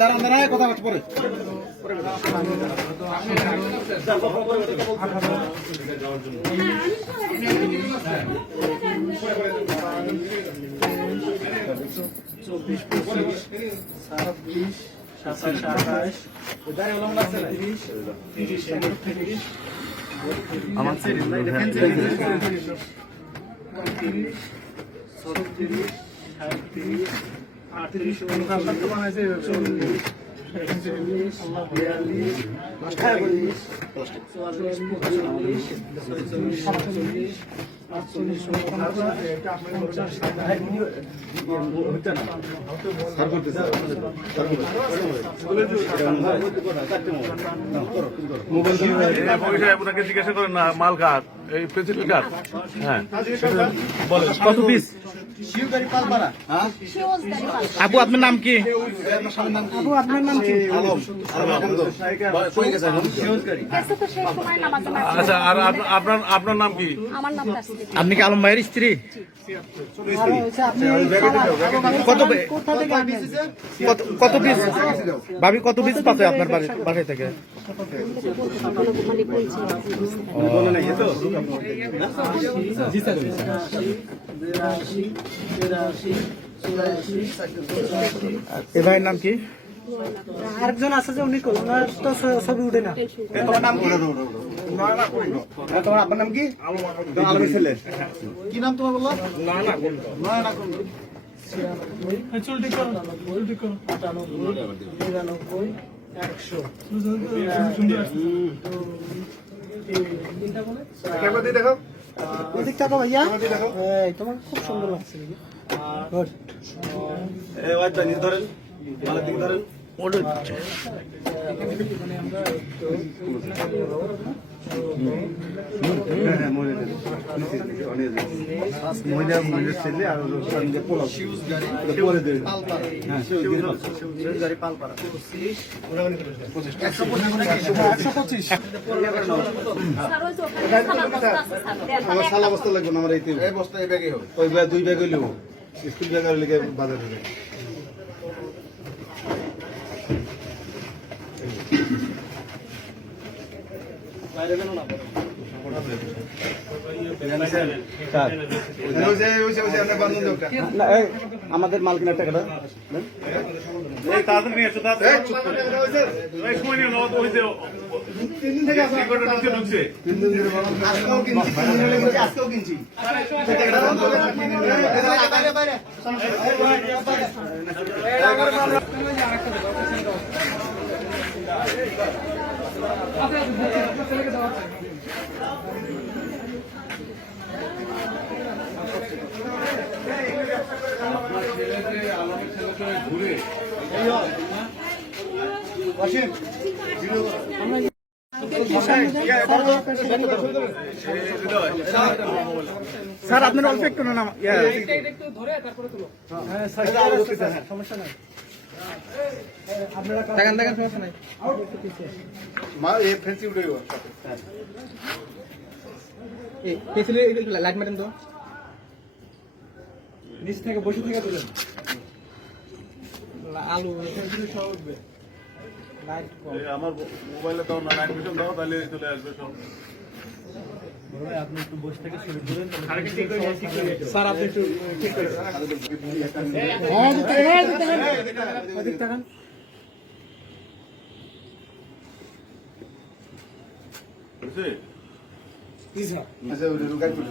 দাঁড়ান দাঁড়ান কথা বলতে পরে। চব্বিশ পঁচিশ ছাব্বিশ সাতাশ আঠাশ তিরিশ তিরিশ একত্রিশ আমার সাঁত্রিশ আটত্রিশ উনচল্লিশ চল্লিশ একচল্লিশ বিয়াল্লিশ চল্লিশ চুয়াল্লিশ পঁয়তাল্লিশ সাতচল্লিশ আপনাকে জিজ্ঞাসা করেন না মাল কার এই পেন্সিল কার হ্যাঁ কত পিস হ্যাঁ আপু আপনার নাম কি? আপু আপনার নাম কি? আচ্ছা আর আপনার আপনার নাম কি? আমার নাম আপনি কি আলম ভাইয়ের স্ত্রী? কত কত পিস ভাবি, কত পিস পাচ্ছে আপনার বাসায় থেকে? এ ভাইয়ের নাম কি? আরেকজন আছে যে উনি ওনার তো ছবি উঠে না। তোমার নাম কি? তোমার আপনার নাম কি? আলমের ছেলে। কি নাম তোমার বলল দেখো। থাকো ভাইয়া। এই তোমার খুব সুন্দর লাগছে ধরেন। হ্যাঁ শিউজ গাড়ি পালপাড়া একশো পঁচিশ আমার সালা বস্তা লাগবে আমার এই এই বস্তা এই ব্যাগে ওই দুই ব্যাগ হইলেও স্কুল ব্যাগ লেগে বাজারে আমাদের মাল কেনার টাকাটা। আজকেও স্যার আপনার অল্প একটু নাম ইয়া, সমস্যা নাই। দেখেন দেখেন সমস্যা নাই। মা এই ফেন্সি উঠে গেল। লাইট মারেন তো। নিচ থেকে বসে থেকে দিলেন আলু লাইট কম। আমার মোবাইলে দাও না নাইট ভিশন দাও তাহলে চলে আসবে সব। স্যার আপনি একটু ঠিক করে ওদিক তাকান আচ্ছা ওটা রুকাই পড়ে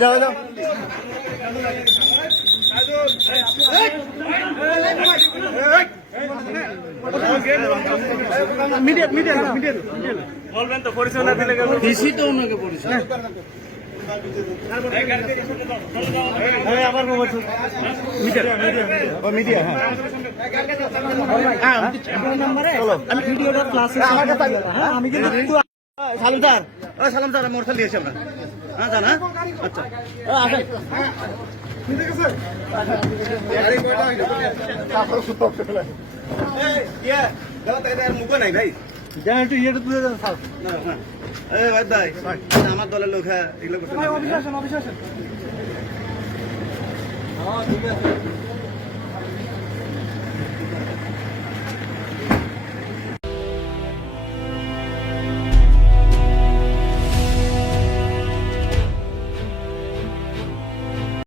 যাও যাও মিডিয়াম মিডিয়াম মিডিয়াম বলবেন তো পরিচয় না দিলে গেল। দিছি তো ওনাকে পরিচয় হ্যাঁ আমি ক্লাসে হ্যাঁ কিন্তু সালাম স্যার। সালাম স্যার মোটরসাইকেল নিয়ে আমরা। হ্যাঁ জান হ্যাঁ? আচ্ছা। আসেন। এই, ইয়ে, দাও তো, এটা আর মুখও নাই ভাই। আমার দলের লোক হ্যাঁ এগুলো করতে